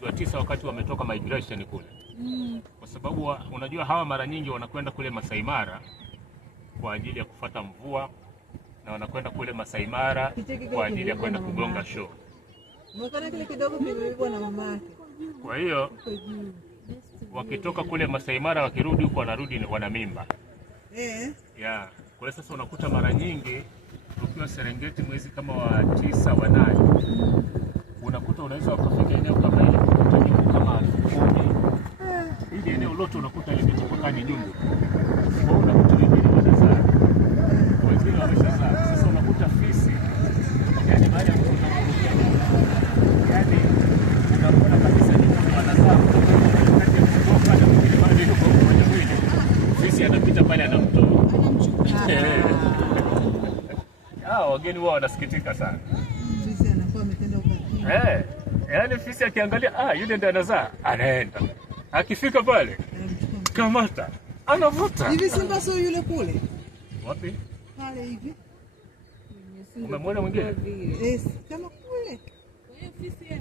mwezi wa 9 wakati wametoka migration kule. Kwa sababu unajua hawa mara nyingi wanakwenda kule Masai Mara kwa ajili ya kufuata mvua, na wanakwenda kule Masai Mara kwa ajili ya kwenda kugonga show. Mwakana kile kidogo kimebebwa na mama yake. Kwa hiyo wakitoka kule Masai Mara wakirudi huko wanarudi wana mimba. Yeah. Kwa hiyo sasa unakuta mara nyingi ukiwa Serengeti mwezi kama wa 9 wa 8 unakuta unaweza ukafika eneo kama hili kukuta nyumbu kama 10,000. Hili eneo lote unakuta limetapakaa ni nyumbu. Kwa hiyo unakuta wengine wanazaa. Wengine wameshazaa. Sasa unakuta fisi yani baada ya kutoka yani unaona kabisa nyumbu wanazaa. Wakati ya kutoka na mwingine bado yuko kwenye mwili. Fisi anapita pale anamtoa. Wageni wao wanasikitika sana. Fisi anakuwa ametenda ukatili. Yaani fisi akiangalia yule ndiye anazaa, anaenda. Akifika pale kamata, anavuta. Hivi simba sio yule kule? Wapi? Pale hivi. Umemwona mwingine? Kama kule. Kwa hiyo fisi